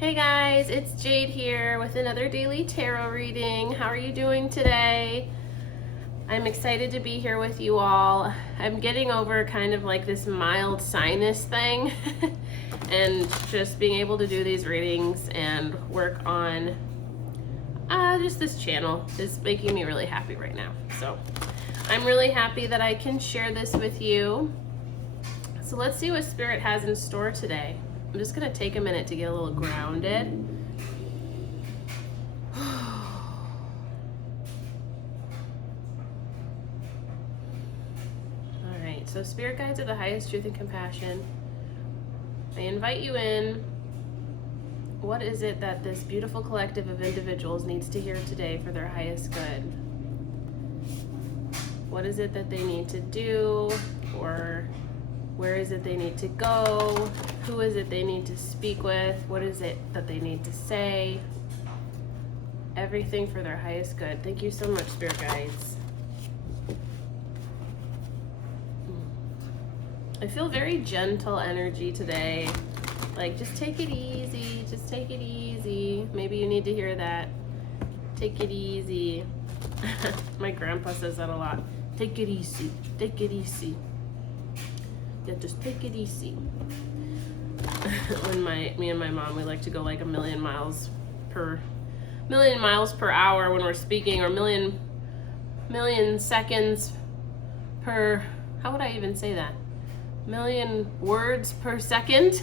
Hey guys, it's Jade here with another daily tarot reading. How are you doing today? I'm excited to be here with you all. I'm getting over kind of like this mild sinus thing and just being able to do these readings and work on just this channel is making me really happy right now. So I'm really happy that I can share this with you. So let's see what Spirit has in store today. I'm just going to take a minute to get a little grounded. All right, so Spirit guides of the highest truth and compassion, I invite you in. What is it that this beautiful collective of individuals needs to hear today for their highest good? What is it that they need to do, or where is it they need to go? Who is it they need to speak with? What is it that they need to say? Everything for their highest good. Thank you so much, Spirit Guides. I feel very gentle energy today. Like, just take it easy. Just take it easy. Maybe you need to hear that. Take it easy. My grandpa says that a lot. Take it easy. Take it easy. Yeah, just take it easy. When me and my mom, we like to go like a million miles per hour when we're speaking, or million seconds per, how would I even say that? Million words per second.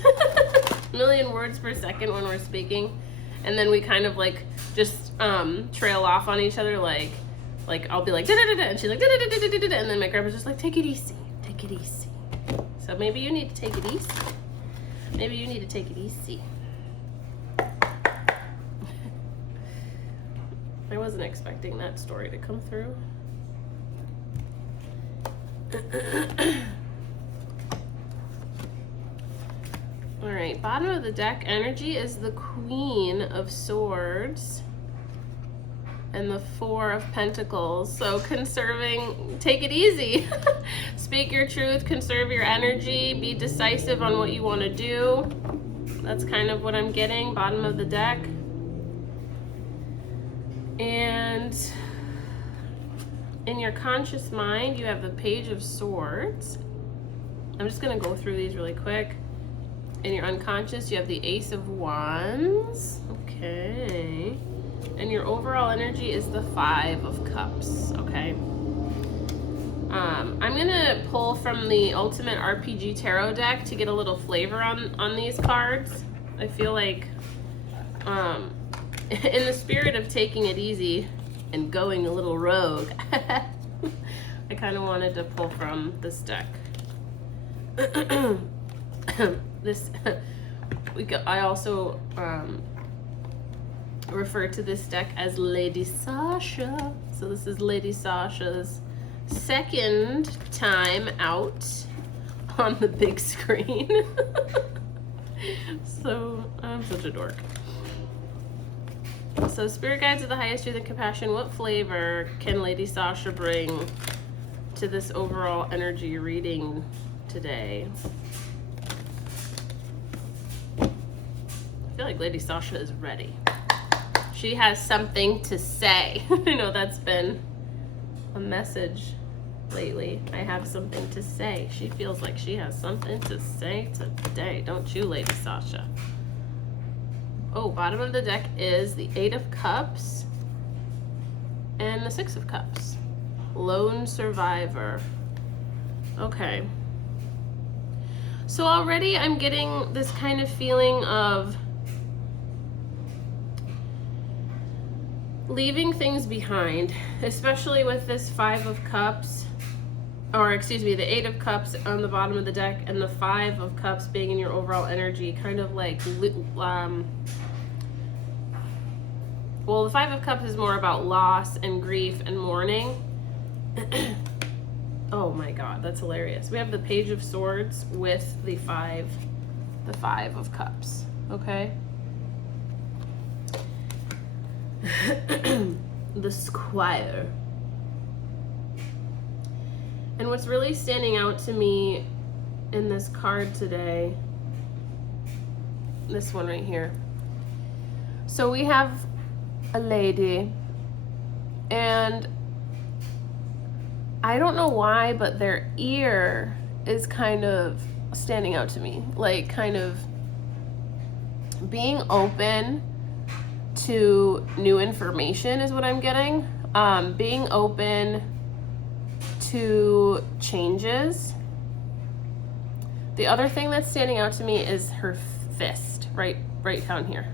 Million words per second when we're speaking. And then we kind of like just trail off on each other, like I'll be like da da da da, and she's like da da da da da da, and then my grandpa's just like take it easy, take it easy. So maybe you need to take it easy. Maybe you need to take it easy. I wasn't expecting that story to come through. All right, bottom of the deck energy is the Queen of Swords and the Four of Pentacles. So conserving, take it easy. Speak your truth, conserve your energy, be decisive on what you want to do. That's kind of what I'm getting, bottom of the deck. And in your conscious mind, you have the Page of Swords. I'm just going to go through these really quick. In your unconscious, you have the Ace of Wands. Okay. And your overall energy is the Five of Cups, okay? I'm gonna pull from the Ultimate RPG Tarot deck to get a little flavor on these cards. I feel like, in the spirit of taking it easy and going a little rogue, I kind of wanted to pull from this deck. I also refer to this deck as Lady Sasha. So this is Lady Sasha's second time out on the big screen. So I'm such a dork. So Spirit Guides of the highest truth and compassion, what flavor can Lady Sasha bring to this overall energy reading today? I feel like Lady Sasha is ready. She has something to say. I know that's been a message lately. I have something to say. She feels like she has something to say today. Don't you, Lady Sasha? Oh, bottom of the deck is the Eight of Cups and the Six of Cups. Lone survivor. Okay. So already I'm getting this kind of feeling of leaving things behind, especially with this Five of Cups, or excuse me, the Eight of Cups on the bottom of the deck and the Five of Cups being in your overall energy, kind of like, well, the Five of Cups is more about loss and grief and mourning. Oh my God, that's hilarious. We have the Page of Swords with the Five of Cups, okay? The Squire. And what's really standing out to me in this card today, this one right here, So we have a lady, and I don't know why, but their ear is kind of standing out to me, like kind of being open to new information is what I'm getting. Being open to changes. The other thing that's standing out to me is her fist, right down here.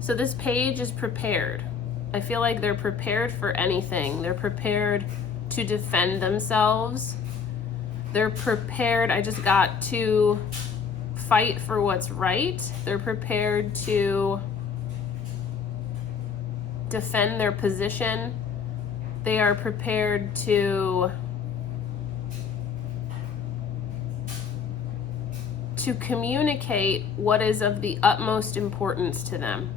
So this page is prepared. I feel like they're prepared for anything. They're prepared to defend themselves. They're prepared, I just got to fight for what's right. They're prepared to defend their position. They are prepared to communicate what is of the utmost importance to them.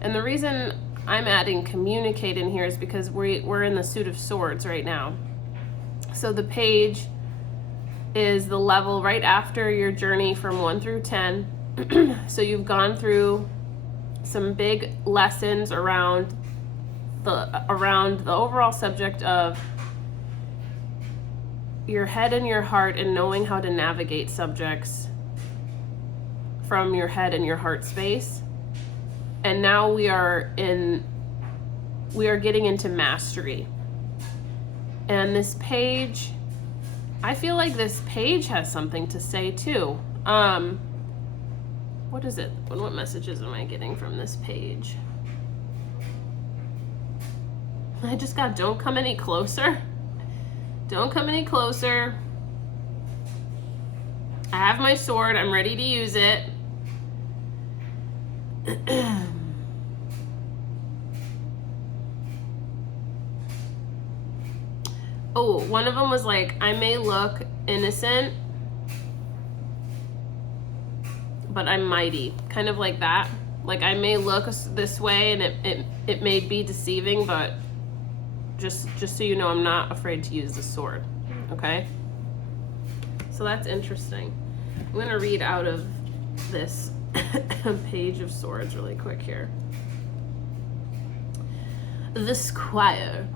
And the reason I'm adding communicate in here is because we're in the suit of swords right now. So the page is the level right after your journey from 1 through 10. So you've gone through some big lessons around the overall subject of your head and your heart, and knowing how to navigate subjects from your head and your heart space. And now we are getting into mastery. And this page, I feel like this page has something to say too. What is it? What messages am I getting from this page? I just got, don't come any closer. Don't come any closer. I have my sword. I'm ready to use it. Oh, one of them was like, I may look innocent, but I'm mighty. Kind of like that. Like, I may look this way and it may be deceiving, but just so you know, I'm not afraid to use the sword. Okay? So that's interesting. I'm going to read out of this page of swords really quick here. The Squire.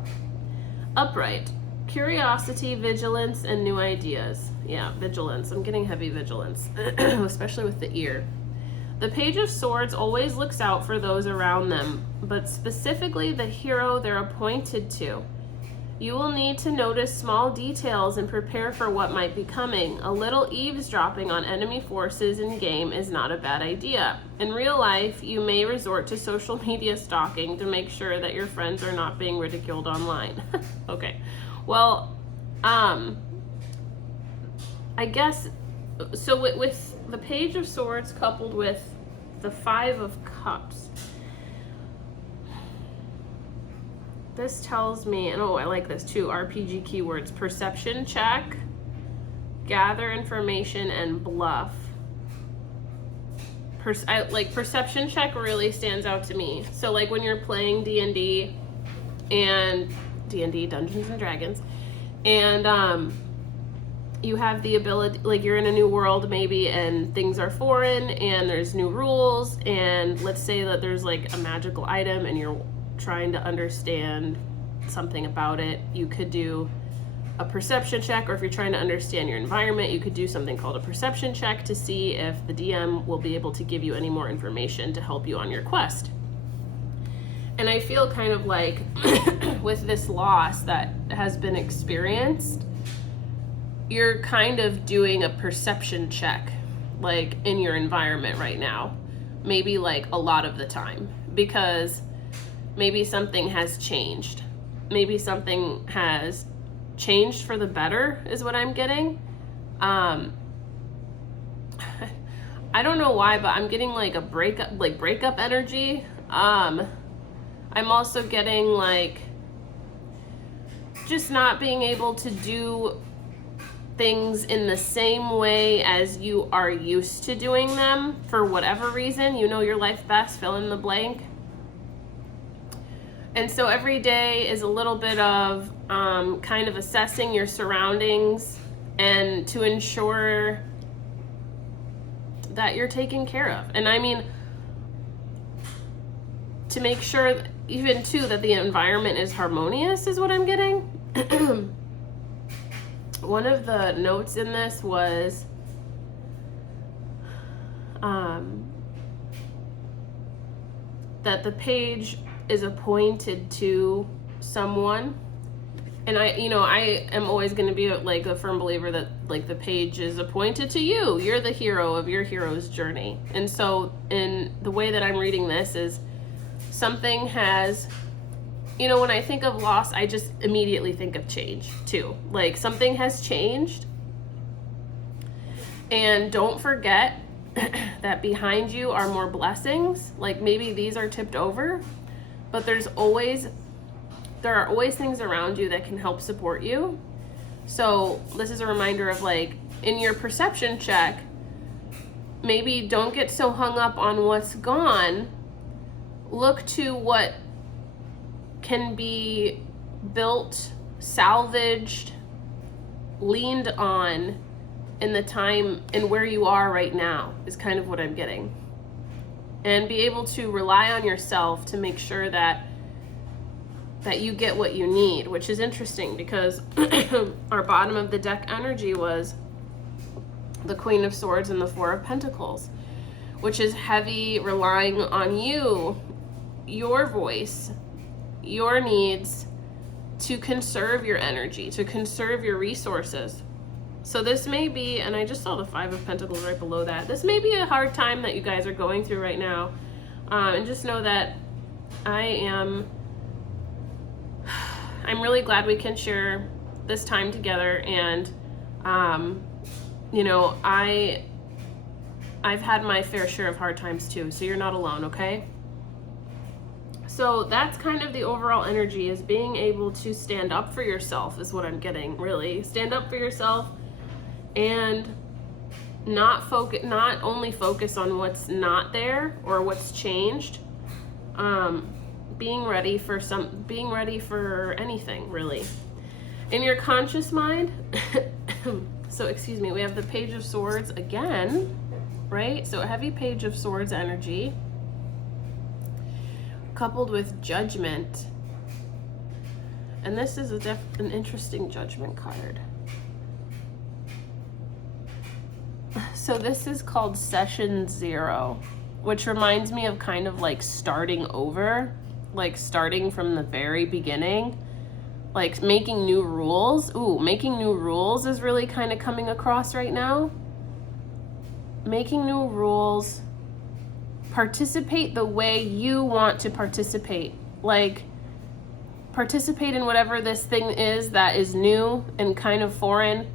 Upright. Curiosity, vigilance, and new ideas. Yeah, vigilance. I'm getting heavy vigilance, especially with the ear. The Page of Swords always looks out for those around them, but specifically the hero they're appointed to. You will need to notice small details and prepare for what might be coming. A little eavesdropping on enemy forces in game is not a bad idea. In real life, you may resort to social media stalking to make sure that your friends are not being ridiculed online. Okay. Well, I guess, so with the Page of Swords coupled with the Five of Cups, this tells me, and oh, I like this too, RPG keywords: perception check, gather information, and bluff. Perception check really stands out to me. So like when you're playing D&D, Dungeons and Dragons, and you have the ability, like you're in a new world maybe, and things are foreign, and there's new rules, and let's say that there's like a magical item and you're trying to understand something about it. You could do a perception check, or if you're trying to understand your environment, you could do something called a perception check to see if the DM will be able to give you any more information to help you on your quest. And I feel kind of like with this loss that has been experienced, you're kind of doing a perception check, like in your environment right now, maybe like a lot of the time, because maybe something has changed. Maybe something has changed for the better is what I'm getting. I don't know why, but I'm getting like a breakup energy. I'm also getting like just not being able to do things in the same way as you are used to doing them for whatever reason. You know your life best, fill in the blank. And so every day is a little bit of kind of assessing your surroundings and to ensure that you're taken care of. And I mean, to make sure, even too, that the environment is harmonious is what I'm getting. One of the notes in this was that the page is appointed to someone. And I am always going to be like a firm believer that like the page is appointed to you. You're the hero of your hero's journey. And so in the way that I'm reading this is something has, when I think of loss, I just immediately think of change too. Like something has changed. And don't forget that behind you are more blessings. Like maybe these are tipped over, but there are always things around you that can help support you. So this is a reminder of like, in your perception check, maybe don't get so hung up on what's gone. Look to what can be built, salvaged, leaned on in the time and where you are right now is kind of what I'm getting. And be able to rely on yourself to make sure that you get what you need, which is interesting because our bottom of the deck energy was the Queen of Swords and the Four of Pentacles, which is heavy relying on you, your voice, your needs to conserve your energy, to conserve your resources. So this may be, and I just saw the Five of Pentacles right below that, this may be a hard time that you guys are going through right now. And just know that I'm really glad we can share this time together, and I've had my fair share of hard times too, so you're not alone, okay? So that's kind of the overall energy, is being able to stand up for yourself is what I'm getting, really. Stand up for yourself and not only focus on what's not there or what's changed. Being ready for anything, really. In your conscious mind, so excuse me, we have the Page of Swords again, right? So a heavy Page of Swords energy coupled with Judgment. And this is an interesting Judgment card. So this is called Session 0, which reminds me of kind of like starting over, like starting from the very beginning, like making new rules. Ooh, making new rules is really kind of coming across right now. Making new rules. Participate the way you want to participate. Like, participate in whatever this thing is that is new and kind of foreign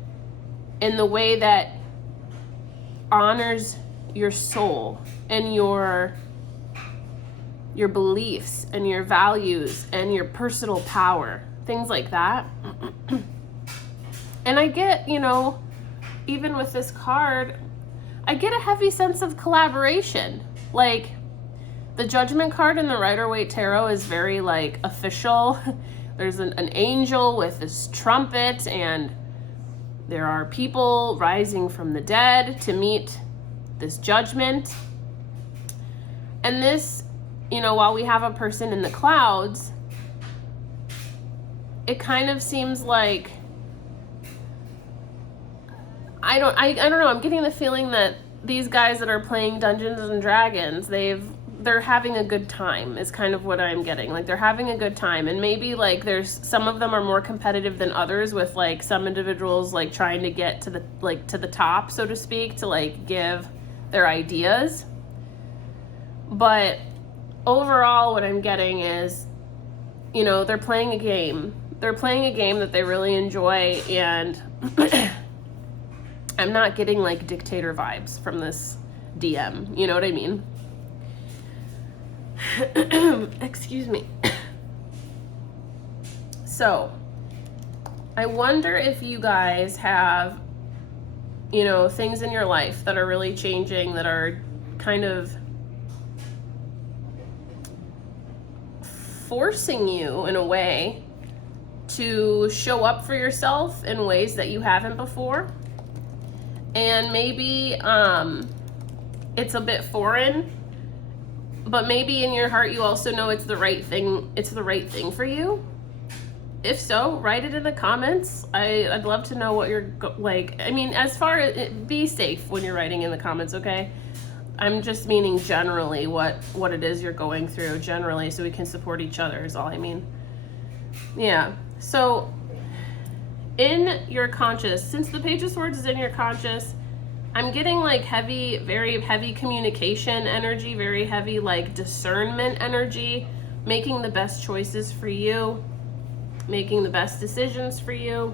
in the way that honors your soul and your beliefs and your values and your personal power, things like that. And I get, even with this card, I get a heavy sense of collaboration. Like, the Judgment card in the Rider-Waite Tarot is very like official. There's an angel with this trumpet, and there are people rising from the dead to meet this judgment. And this, while we have a person in the clouds, it kind of seems like, I don't know, I'm getting the feeling that these guys that are playing Dungeons and Dragons, they're having a good time is kind of what I'm getting. Like, they're having a good time, and maybe like there's some of them are more competitive than others, with like some individuals like trying to get to the top, so to speak, to like give their ideas. But overall, what I'm getting is, they're playing a game. They're playing a game that they really enjoy, and I'm not getting like dictator vibes from this DM. You know what I mean? Excuse me. So, I wonder if you guys have, things in your life that are really changing, that are kind of forcing you in a way to show up for yourself in ways that you haven't before. And maybe it's a bit foreign, but maybe in your heart you also know it's the right thing for you. If so, write it in the comments. I'd love to know what you're like. I mean, as far as, be safe when you're writing in the comments, okay? I'm just meaning generally what it is you're going through generally, so we can support each other is all I mean. Yeah. So in your conscious, since the Page of Swords is in your conscious, I'm getting like heavy, very heavy communication energy, very heavy like discernment energy, making the best choices for you, making the best decisions for you,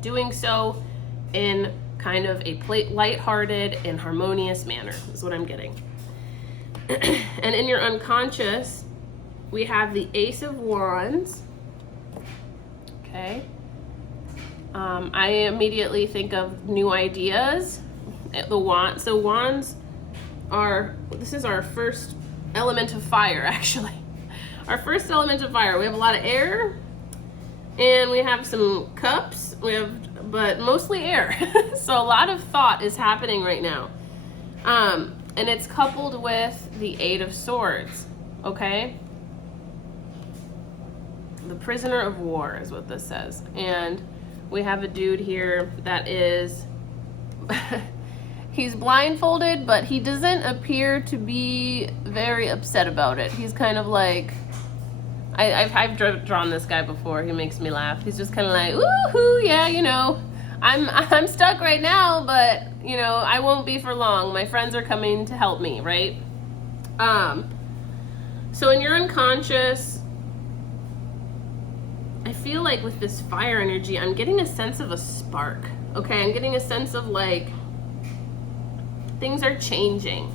doing so in kind of a lighthearted and harmonious manner is what I'm getting. And in your unconscious, we have the Ace of Wands. Okay. I immediately think of new ideas. The wands. So wands are, this is our first element of fire, actually. Our first element of fire. We have a lot of air, and we have some cups. But mostly air. So a lot of thought is happening right now. And it's coupled with the Eight of Swords, okay? The Prisoner of War is what this says. And we have a dude here that is, he's blindfolded, but he doesn't appear to be very upset about it. He's kind of like, I've drawn this guy before. He makes me laugh. He's just kind of like, woohoo, yeah, you know, I'm stuck right now, but you know, I won't be for long. My friends are coming to help me, right? So in your unconscious, I feel like with this fire energy, I'm getting a sense of a spark. Okay, I'm getting a sense of like things are changing.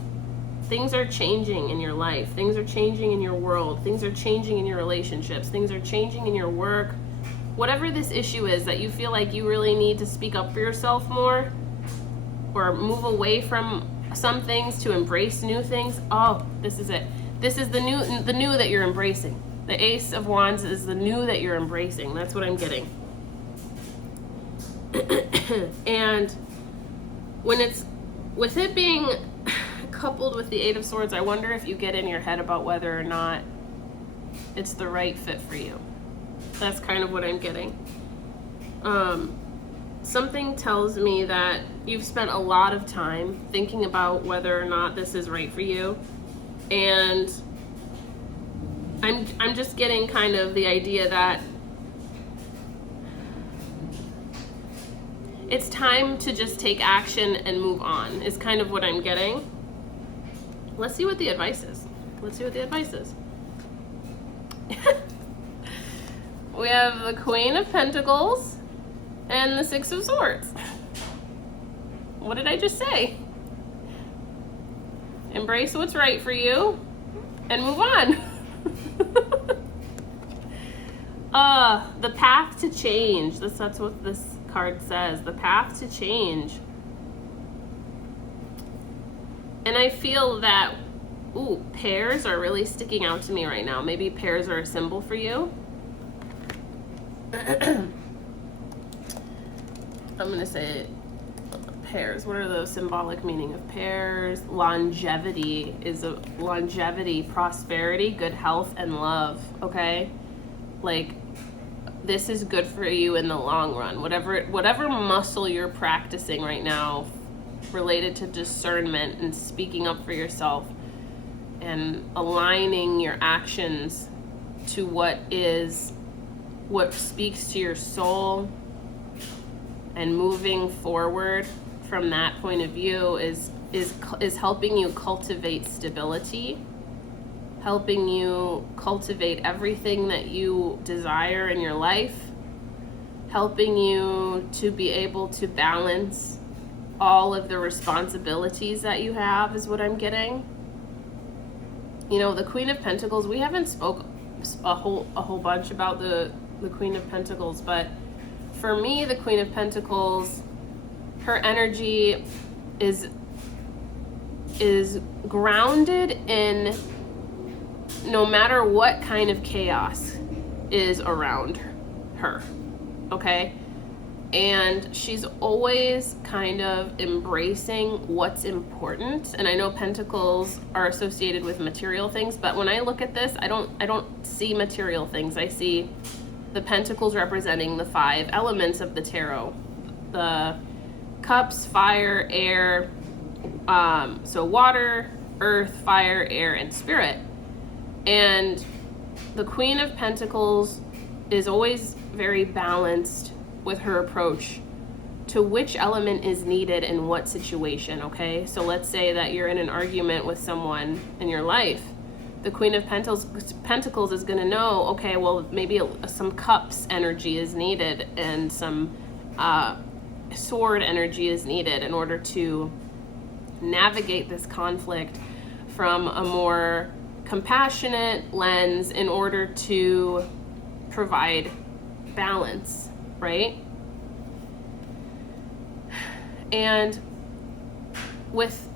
Things are changing in your life. Things are changing in your world. Things are changing in your relationships. Things are changing in your work. Whatever this issue is that you feel like you really need to speak up for yourself more or move away from some things to embrace new things. Oh, this is it. This is the new that you're embracing. The Ace of Wands is the new that you're embracing. That's what I'm getting. And when it's, with it being coupled with the Eight of Swords, I wonder if you get in your head about whether or not it's the right fit for you. That's kind of what I'm getting. Something tells me that you've spent a lot of time thinking about whether or not this is right for you. And I'm just getting kind of the idea that it's time to just take action and move on is kind of what I'm getting. Let's see what the advice is. Let's see what the advice is. We have the Queen of Pentacles and the Six of Swords. What did I just say? Embrace what's right for you and move on. The path to change. That's what this card says. The path to change. And I feel that, ooh, pears are really sticking out to me right now. Maybe pears are a symbol for you. I'm going to say pears. What are the symbolic meaning of pears? Longevity is a longevity, prosperity, good health, and love. Okay? Like, this is good for you in the long run. Whatever muscle you're practicing right now related to discernment and speaking up for yourself and aligning your actions to what speaks to your soul and moving forward from that point of view is helping you cultivate stability, helping you cultivate everything that you desire in your life, helping you to be able to balance all of the responsibilities that you have is what I'm getting. You know, the Queen of Pentacles, we haven't spoke a whole bunch about the Queen of Pentacles, but for me, the Queen of Pentacles, her energy is grounded in no matter what kind of chaos is around her, okay? And she's always kind of embracing what's important. And I know pentacles are associated with material things, but when I look at this, I don't see material things. I see the pentacles representing the 5 elements of the tarot. The cups, fire, air, so water, earth, fire, air, and spirit. And the Queen of Pentacles is always very balanced with her approach to which element is needed in what situation, okay? So let's say that you're in an argument with someone in your life. The Queen of Pentacles is going to know, okay, well, maybe some cups energy is needed and some sword energy is needed in order to navigate this conflict from a more compassionate lens in order to provide balance, right? And with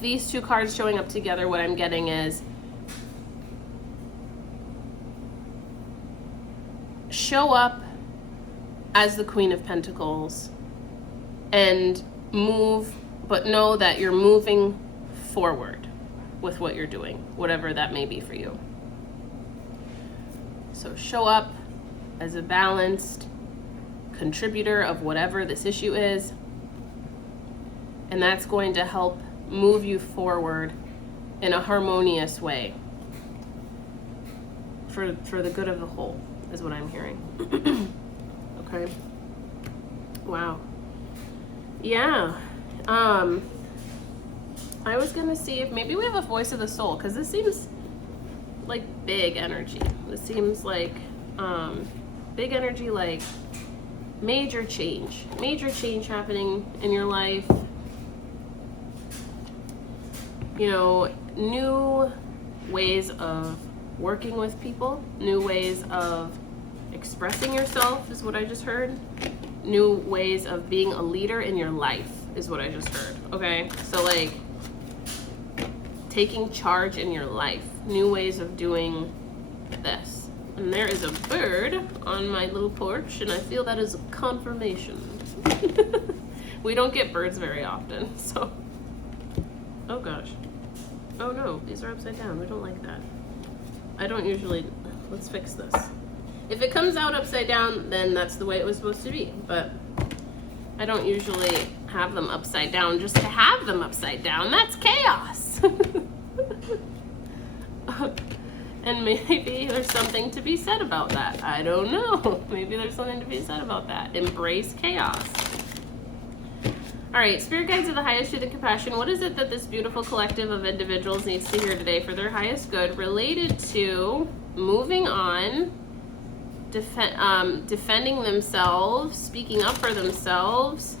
these 2 cards showing up together, what I'm getting is show up as the Queen of Pentacles and move, but know that you're moving forward with what you're doing, whatever that may be for you. So show up as a balanced contributor of whatever this issue is, and that's going to help move you forward in a harmonious way for the good of the whole, is what I'm hearing. Okay. Wow. Yeah. I was gonna see if maybe we have a voice of the soul, because this seems like big energy. This seems like big energy, like major change happening in your life. You know, new ways of working with people, new ways of expressing yourself is what I just heard. New ways of being a leader in your life is what I just heard. Okay, so like taking charge in your life, new ways of doing this. And there is a bird on my little porch, and I feel that is a confirmation. We don't get birds very often, so. Oh gosh. Oh no, these are upside down. We don't like that. I don't usually, let's fix this. If it comes out upside down, then that's the way it was supposed to be. But I don't usually have them upside down just to have them upside down. That's chaos. And maybe there's something to be said about that. I don't know. Maybe there's something to be said about that. Embrace chaos. All right, spirit guides of the highest truth and compassion. What is it that this beautiful collective of individuals needs to hear today for their highest good, related to moving on, defending themselves, speaking up for themselves,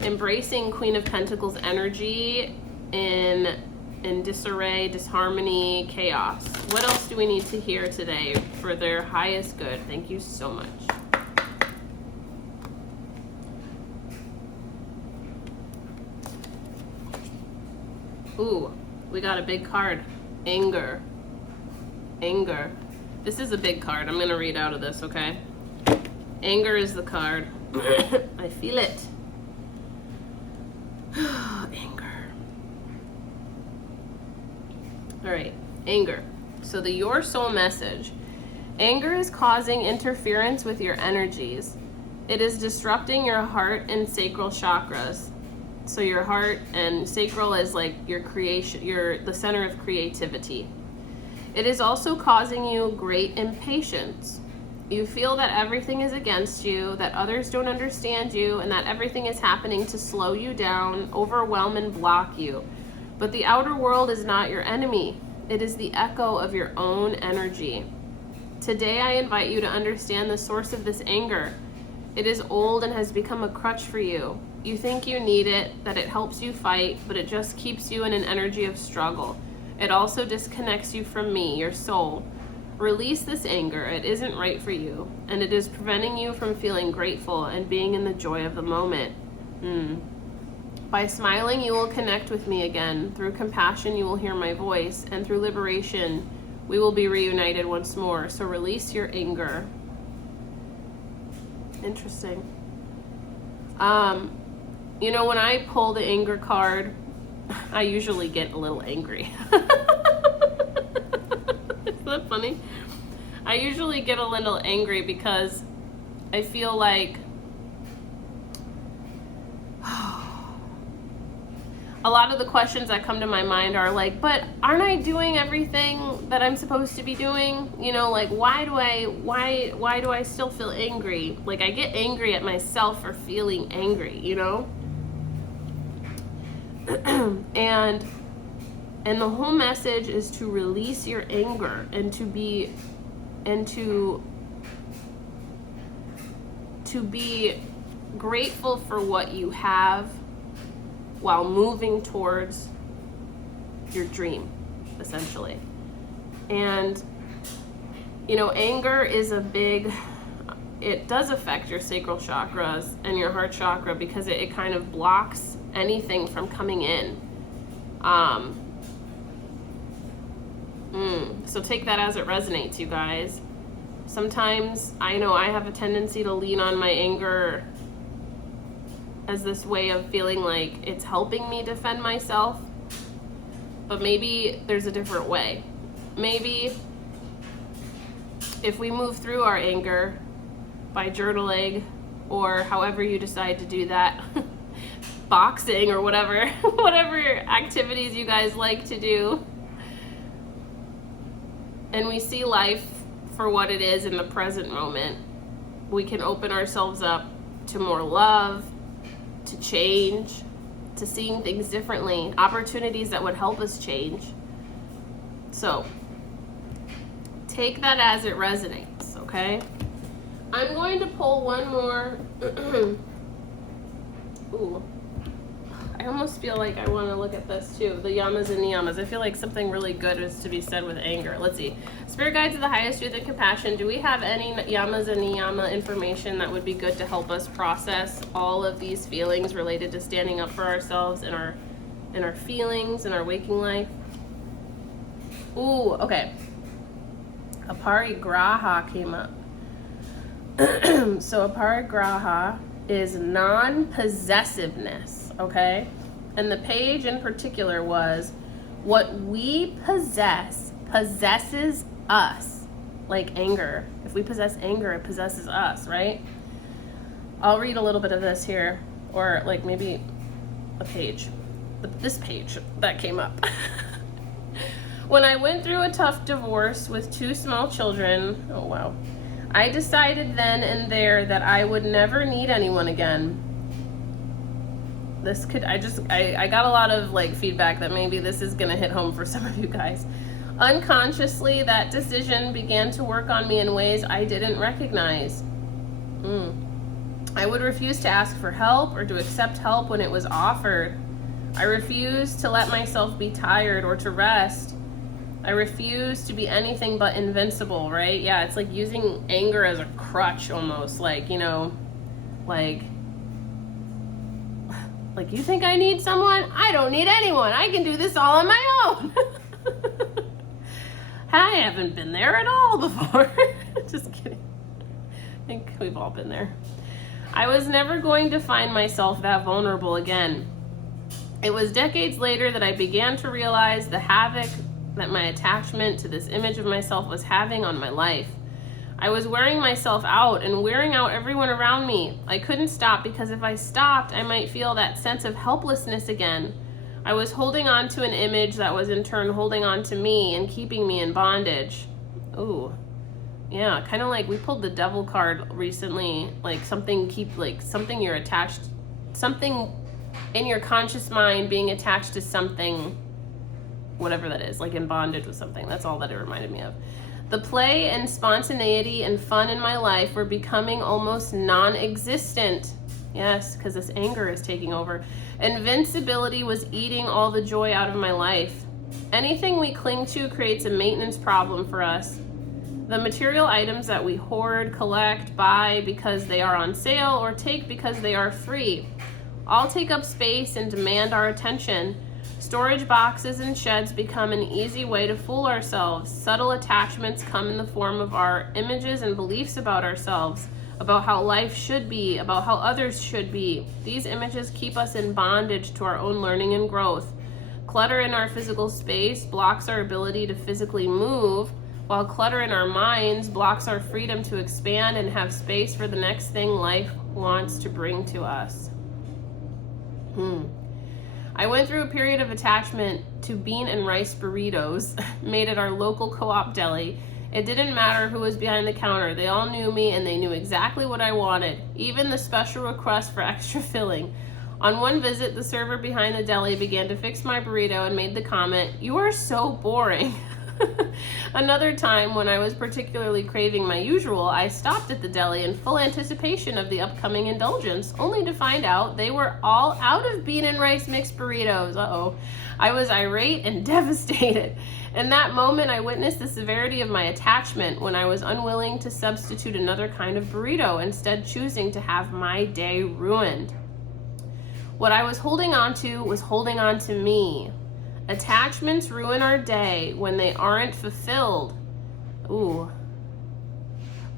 embracing Queen of Pentacles energy in disarray, disharmony, chaos? What else do we need to hear today for their highest good? Thank you so much. Ooh, we got a big card. Anger. Anger. This is a big card. I'm going to read out of this, okay? Anger is the card. I feel it. Anger. All right, anger. So the your soul message. Anger is causing interference with your energies. It is disrupting your heart and sacral chakras. So your heart and sacral is like your creation, the center of creativity. It is also causing you great impatience. You feel that everything is against you, that others don't understand you, and that everything is happening to slow you down, overwhelm, and block you. But the outer world is not your enemy. It is the echo of your own energy. Today I invite you to understand the source of this anger. It is old and has become a crutch for you. You think you need it, that it helps you fight, but it just keeps you in an energy of struggle. It also disconnects you from me, your soul. Release this anger. It isn't right for you, and it is preventing you from feeling grateful and being in the joy of the moment. By smiling, you will connect with me again. Through compassion, you will hear my voice, and through liberation, we will be reunited once more. So release your anger. Interesting. You know, when I pull the anger card, I usually get a little angry. Isn't that funny? I usually get a little angry because I feel like a lot of the questions that come to my mind are like, but aren't I doing everything that I'm supposed to be doing? You know, like, why do I still feel angry? Like, I get angry at myself for feeling angry, you know? and the whole message is to release your anger and to be grateful for what you have while moving towards your dream, essentially. And, you know, anger is it does affect your sacral chakras and your heart chakra because it kind of blocks anything from coming in. So take that as it resonates, you guys. Sometimes I know I have a tendency to lean on my anger as this way of feeling like it's helping me defend myself, but maybe there's a different way. Maybe if we move through our anger by journaling or however you decide to do that, boxing or whatever activities you guys like to do, and we see life for what it is in the present moment, we can open ourselves up to more love, to change, to seeing things differently, opportunities that would help us change. So take that as it resonates, okay? I'm going to pull one more. Ooh, I almost feel like I want to look at this too, the yamas and niyamas. I feel like something really good is to be said with anger. Let's see. Spirit guides of the highest truth and compassion, do we have any yamas and niyama information that would be good to help us process all of these feelings related to standing up for ourselves and our feelings in our waking life? Ooh, okay. Aparigraha came up. So aparigraha is non-possessiveness, okay? And the page in particular was, what we possess possesses us, like anger. If we possess anger, it possesses us, right? I'll read a little bit of this here, or like maybe a page, this page that came up. When I went through a tough divorce with 2 small children, oh wow, I decided then and there that I would never need anyone again. I got a lot of like feedback that maybe this is gonna hit home for some of you guys. Unconsciously, that decision began to work on me in ways I didn't recognize. I would refuse to ask for help or to accept help when it was offered. I refused to let myself be tired or to rest. I refuse to be anything but invincible, right? Yeah, it's like using anger as a crutch almost, like, you know, like you think I need someone? I don't need anyone. I can do this all on my own. I haven't been there at all before. Just kidding. I think we've all been there. I was never going to find myself that vulnerable again. It was decades later that I began to realize the havoc that my attachment to this image of myself was having on my life. I was wearing myself out and wearing out everyone around me. I couldn't stop because if I stopped, I might feel that sense of helplessness again. I was holding on to an image that was in turn holding on to me and keeping me in bondage. Ooh, yeah, kind of like we pulled the devil card recently, like something you're attached, something in your conscious mind being attached to something, whatever that is, like in bondage with something. That's all that it reminded me of. The play and spontaneity and fun in my life were becoming almost non-existent. Yes, because this anger is taking over. Invincibility was eating all the joy out of my life. Anything we cling to creates a maintenance problem for us. The material items that we hoard, collect, buy because they are on sale, or take because they are free, all take up space and demand our attention. Storage boxes and sheds become an easy way to fool ourselves. Subtle attachments come in the form of our images and beliefs about ourselves. about how life should be, about how others should be. These images keep us in bondage to our own learning and growth. Clutter in our physical space blocks our ability to physically move, while clutter in our minds blocks our freedom to expand and have space for the next thing life wants to bring to us. I went through a period of attachment to bean and rice burritos made at our local co-op deli. It didn't matter who was behind the counter. They all knew me and they knew exactly what I wanted, even the special request for extra filling. On one visit, the server behind the deli began to fix my burrito and made the comment, "You are so boring." Another time, when I was particularly craving my usual, I stopped at the deli in full anticipation of the upcoming indulgence, only to find out they were all out of bean and rice mixed burritos. Uh-oh. I was irate and devastated. In that moment, I witnessed the severity of my attachment when I was unwilling to substitute another kind of burrito, instead choosing to have my day ruined. What I was holding on to was holding on to me. Attachments ruin our day when they aren't fulfilled. Ooh,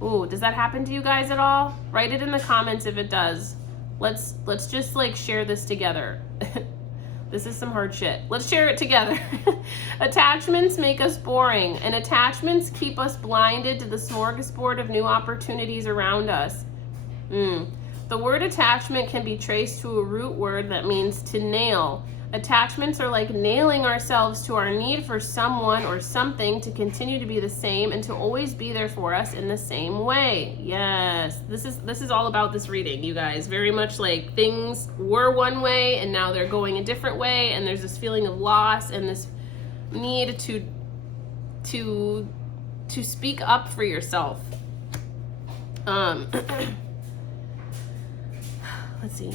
does that happen to you guys at all? Write it in the comments if it does. Let's just like share this together. This is some hard shit. Let's share it together. Attachments make us boring, and attachments keep us blinded to the smorgasbord of new opportunities around us. The word attachment can be traced to a root word that means to nail. Attachments are like nailing ourselves to our need for someone or something to continue to be the same and to always be there for us in the same way. Yes, this is all about this reading, you guys. Very much like things were one way and now they're going a different way, and there's this feeling of loss and this need to speak up for yourself. Let's see.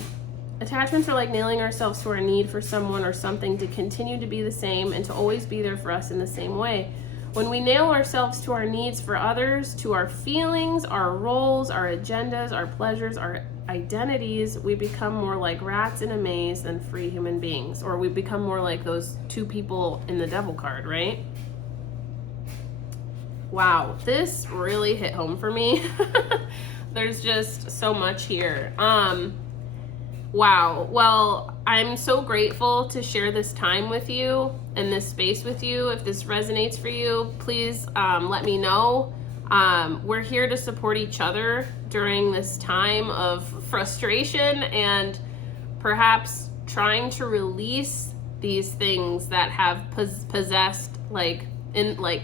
Attachments are like nailing ourselves to our need for someone or something to continue to be the same and to always be there for us in the same way. When we nail ourselves to our needs for others, to our feelings, our roles, our agendas, our pleasures, our identities, we become more like rats in a maze than free human beings. Or we become more like those two people in the devil card, right? Wow, this really hit home for me. There's just so much here. Wow. Well, I'm so grateful to share this time with you and this space with you. If this resonates for you, please let me know. We're here to support each other during this time of frustration and perhaps trying to release these things that have possessed,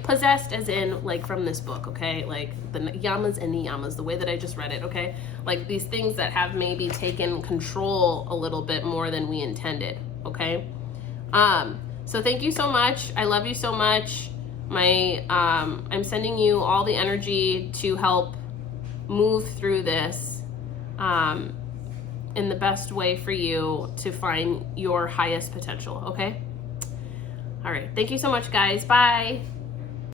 possessed as in like from this book, okay? Like the yamas and niyamas, the way that I just read it, okay? Like these things that have maybe taken control a little bit more than we intended, okay? So thank you so much. I love you so much. I'm sending you all the energy to help move through this in the best way for you to find your highest potential, okay? All right. Thank you so much, guys. Bye.